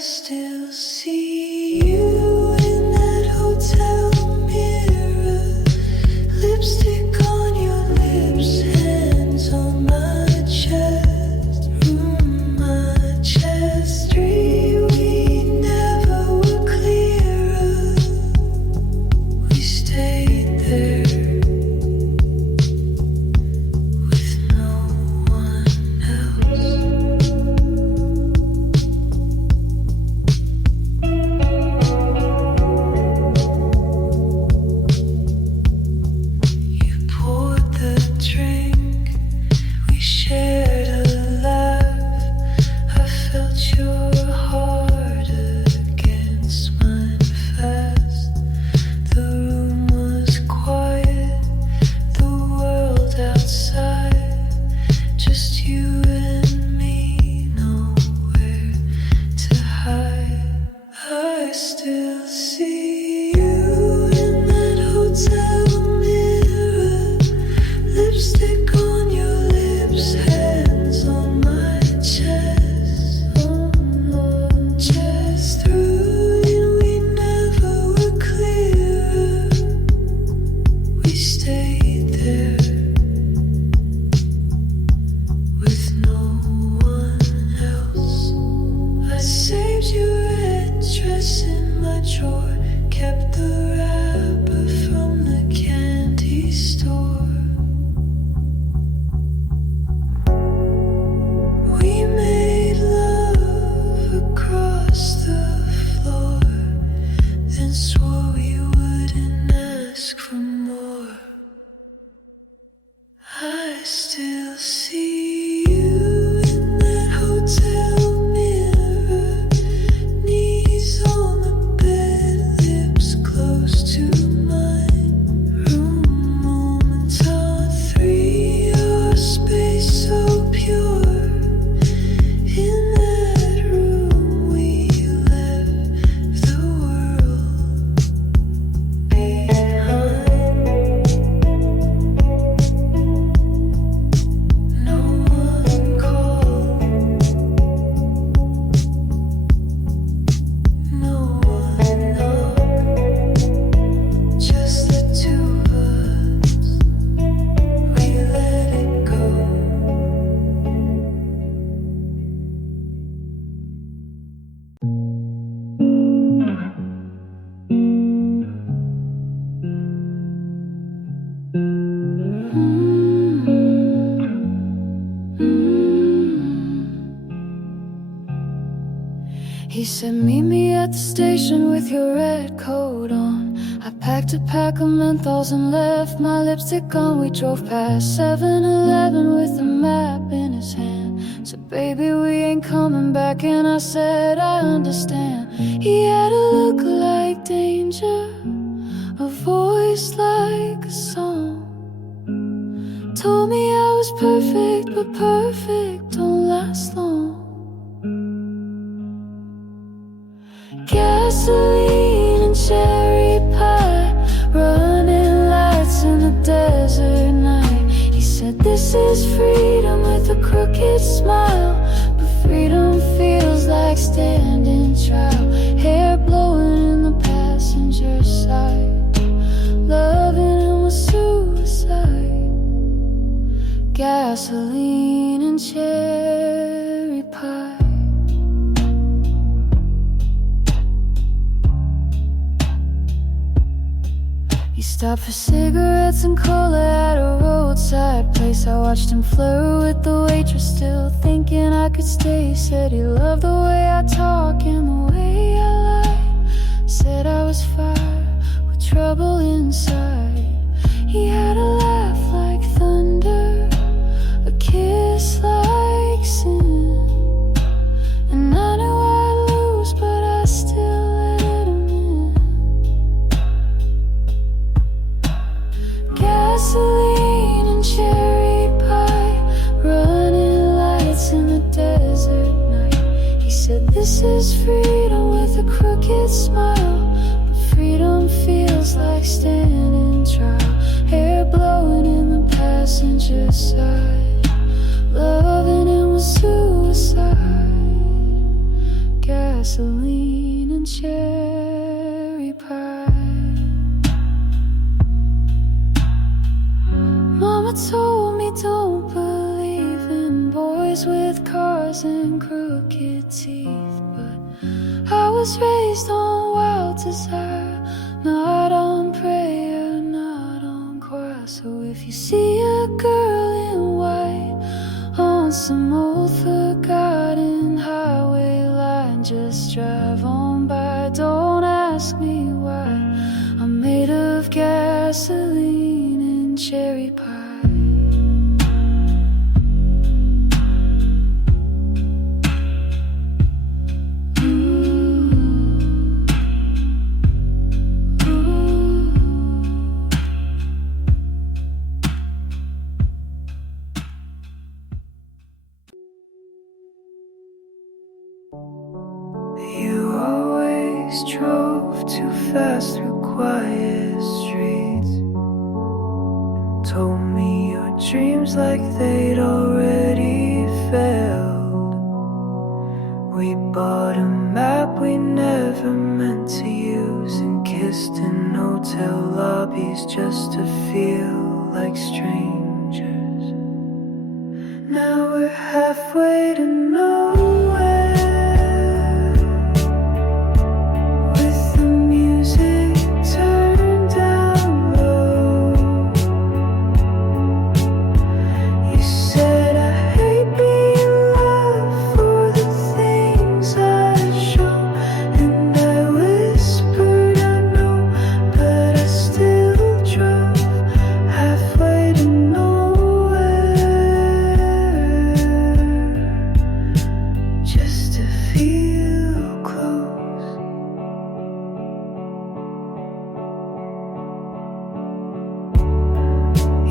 still see you in that hotel mirror. Lipstick on your lips, hands on my chest, my chest. Dream we never were clearer. We stayed there with no one else. You poured the drink, we shared a laugh. I felt your heart against mine fast. The room was quiet, the world outside, just you and me, nowhere to hide. I still see you in that hotel mirror. Lipstick on your lips, hands on my chest, chest. Through it we never were clearer. We stayed there with no one else. I saved your red dress in my drawer, kept the wrapper from the candy store. We made love across the floor, then swore we wouldn't ask for more. I still see you in that hotel mirror. Knees on the bed, lips close to mine. Room moments on three, our space so pure. In that room we left the world behind. No one called, no one knocked, just the two of us. We let it go. He said, meet me at the station with your red coat on. I packed a pack of menthols and left my lipstick on. We drove past 7-Eleven with a map in his hand. Said, baby, we ain't coming back. And I said, I understand. He had a look like danger, a voice like a song. Told me I was perfect, but perfect don't last long. Gasoline and cherry pie, running lights in the desert night. He said, this is freedom with a crooked smile, but freedom feels like standing trial. Hair blowing in the passenger side, loving him was suicide. Gasoline and cherry pie. He stopped for cigarettes and cola at a roadside place. I watched him flirt with the waitress, still thinking I could stay. Said he loved the way I talk and the way I lie. Said I was fire with trouble inside. He had a laugh like thunder, a kiss like sin. And I knew I'd lose, but I still let him in. Gasoline and cherry pie, running lights in the desert night. He said, this is freedom with a crooked smile, but freedom feels like standing trial. Hair blowing in the passenger side, loving him was suicide. Gas gasoline and cherry pie. Mama told me don't believe in boys with cars and crooked teeth, but I was raised on wild desire, not on prayer, not on choir. So if you see a girl in white on some old forgotten highway line, just drive on by, don't ask me why. I'm made of gasoline and cherry pie. You always drove too fast through quiet streets, told me your dreams like they'd already failed. We bought a map we never meant to use, and kissed in hotel lobbies just to feel like strangers. Now we're halfway to nowhere, with the music turned down low. You said I hate being loved for the things I show, and I whispered I know, but I still drove halfway to nowhere, just to feel close.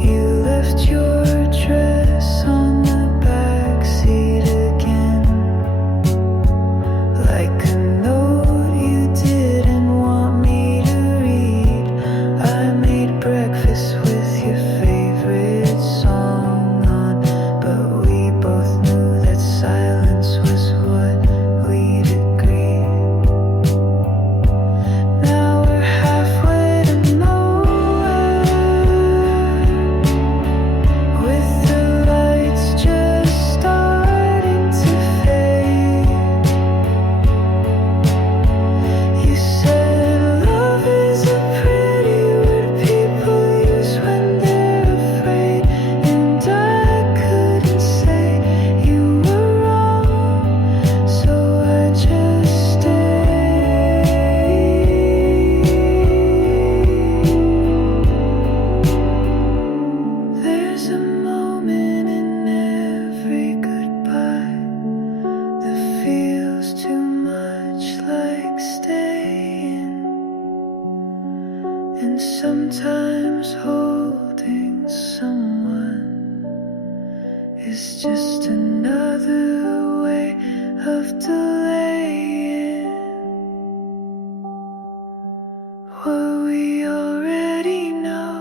You left your dress on the back seat again, like a note you didn't want me to read. I made breakfast with your favorite song on, but we both knew that silence was what we'd agreed. Now we're halfway to nowhere, with the lights just starting to fade. You said love is a pretty word people use when they're afraid, and I couldn't say you were wrong, so I just stayed. There's a moment in every goodbye that feels too much like staying, and sometimes holding someone is just another way of delaying what we already know.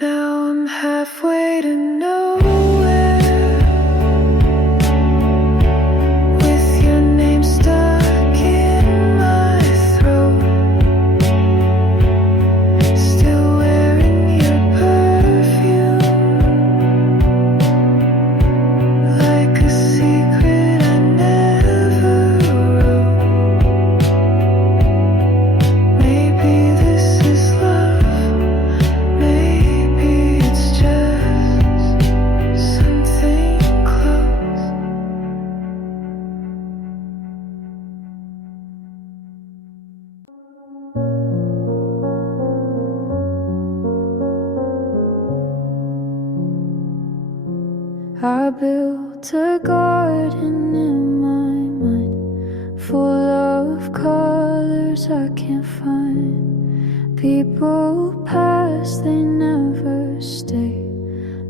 Now I'm halfway to nowhere, with your name stuck in my throat, still wearing your perfume, like a secret I never wrote. Maybe this is love, maybe it's just something close. I built a garden in my mind, full of colors I can't find. People pass, they never stay,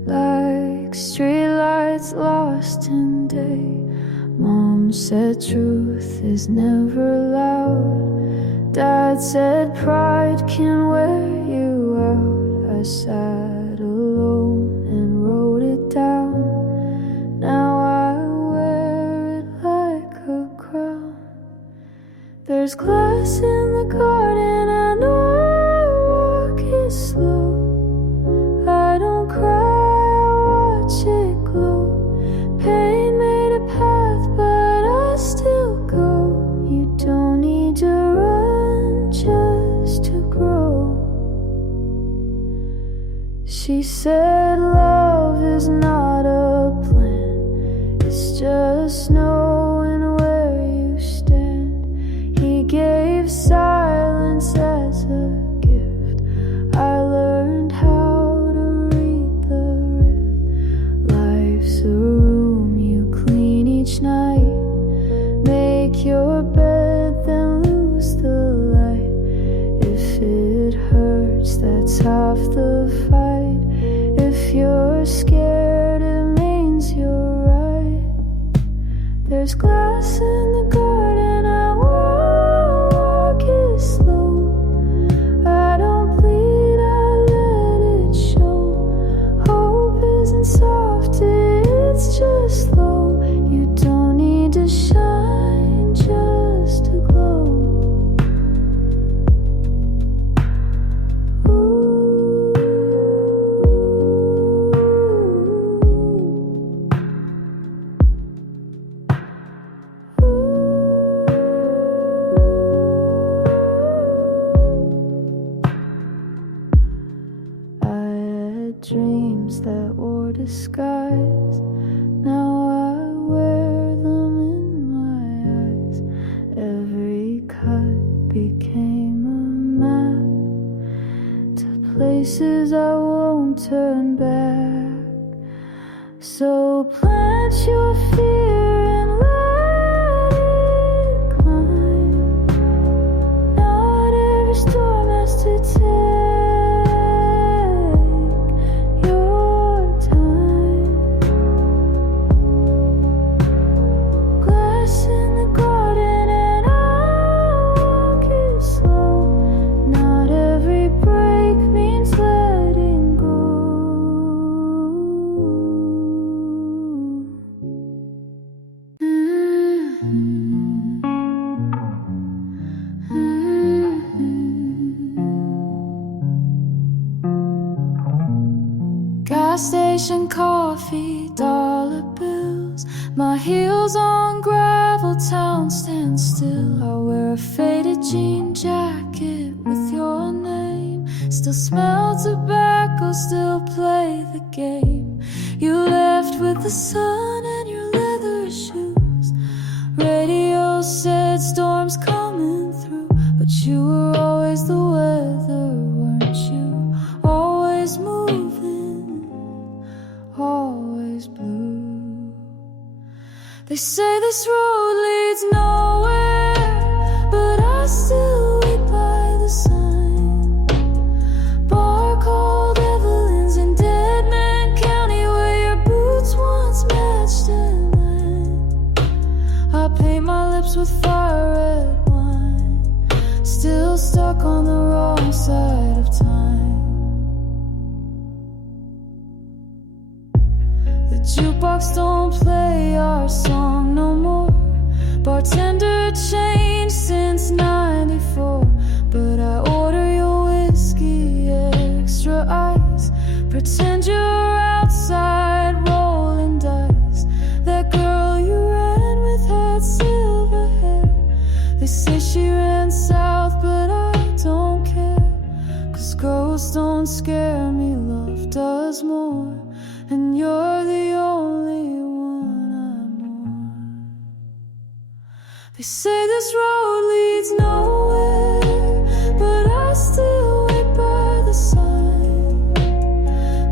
like streetlights lost in day. Mom said truth is never loud. Dad said pride can wear you out. I sat alone and wrote it down. Now I wear it like a crown. There's glass in the garden, I know I walk it slow. I don't cry, I watch it glow. Pain made a path, but I still go. You don't need to run just to grow. She said love is not a plan, it's just knowing where you stand. He gave silence as a gift. I learned how to read the rift. Life's a room you clean each night. Make your bed, then lose the light. If it hurts, that's half the fight. If you're scared, it means you're right. There's glass in the garden, I walk it slow. I don't bleed, I let it show. Hope isn't soft, it's just slow. You don't need to shine just to glow. Dreams that wore disguise, now I wear them in my eyes. Every cut became a map to places I won't turn back. So plant your fear and let it climb. Not every storm has to take gas station coffee, dollar bills. My heels on gravel, town stand still. I wear a faded jean jacket with your name. Still smell tobacco, still play the game. You left with the sun and your leather shoes. Radio said storms coming through, but you were always the weather, weren't you? Always moving, always blue. They say this road leads nowhere, but I still wait by the sign. Bar called Evelyn's in Dead Man County, where your boots once matched mine. I paint my lips with fire red wine, still stuck on the wrong side of time. The jukebox don't play our song no more. Bartender changed since '94, but I order your whiskey extra ice. Pretend you're outside rolling dice. That girl you ran with had silver hair. They say she ran south, but I don't care. 'Cause ghosts don't scare me, love does more. And you're the only one I'm on. They say this road leads nowhere, but I still wait by the sign.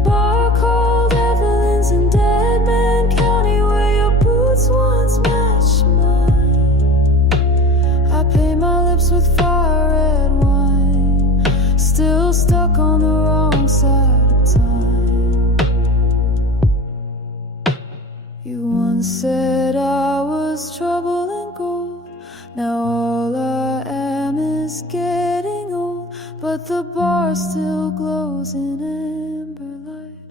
Bar called Evelyn's in Dead Man County, where your boots once matched mine. I paint my lips with fire red wine, still stuck on the wrong side of time. You once said I was trouble and gold. Now all I am is getting old. But the bar still glows in amber light,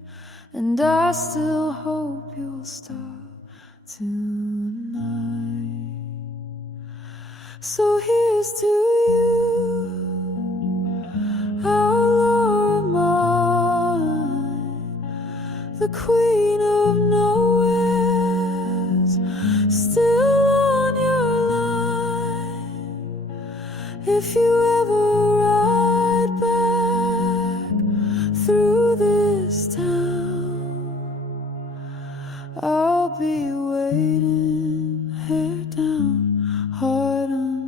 and I still hope you'll stop tonight. So here's to you, our Lorelei, the queen of nowheres, still on your line. If you ever ride back through this town, I'll be waiting, hair down, heart unbound.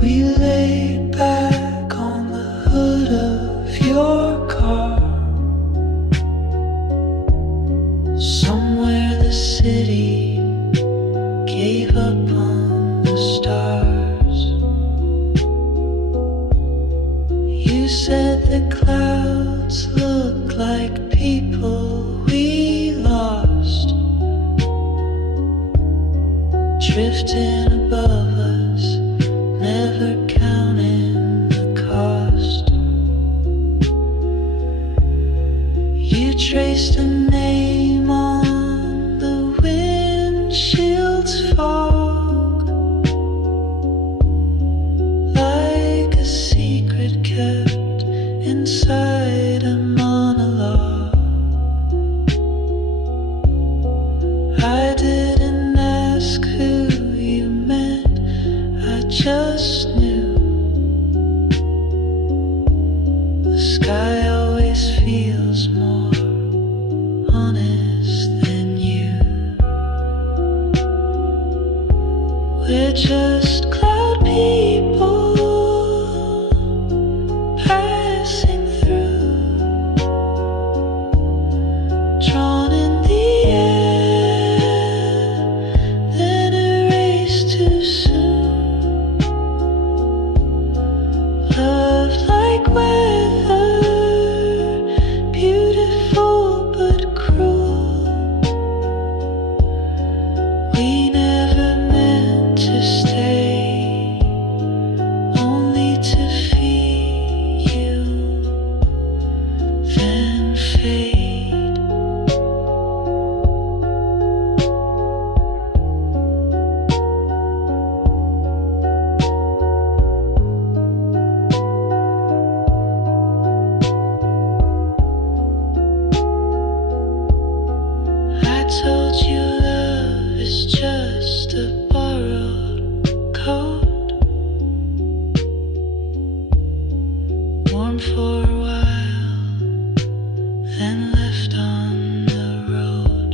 We laid back on the hood of your car. Somewhere the city gave up on the stars. You said the clouds look like people we lost, drifting above us, never counting the cost. You traced a name on the windshield's fog, like a secret kept inside a monologue. I didn't ask who you meant, I just knew. The sky always feels more honest than you. We're just cloud people passing through, drawn in the air, then erased too soon. Love like weather, beautiful but cruel. We never meant to stay, only to feel you, then fade. I told you love is just a borrowed coat, warm for a while, then left on the road.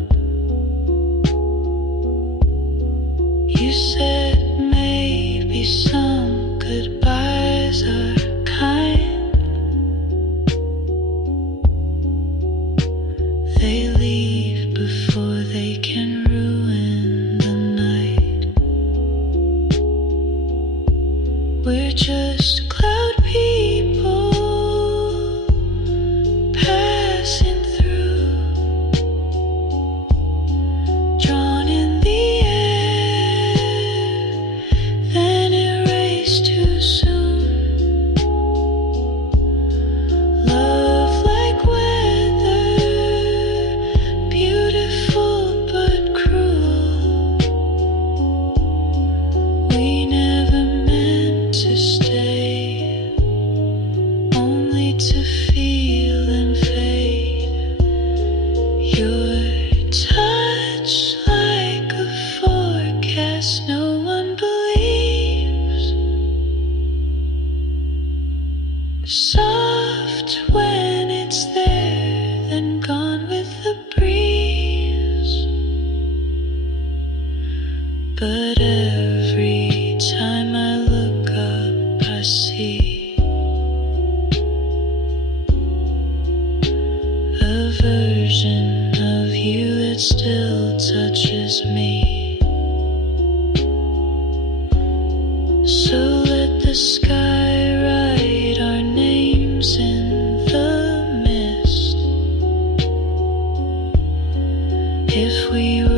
You said maybe some goodbyes are kind, they leave before they can ruin the night. We're just cloud people passing through, drawn in the air, then erased too soon. Love like weather, beautiful but cruel. We never meant to stay, only to feel and fade. Your touch like a forecast no one believes, soft when it's there, then gone with the breeze. But every time I look up, I see a version of you that still touches me. So let the sky write our names in the mist, if we were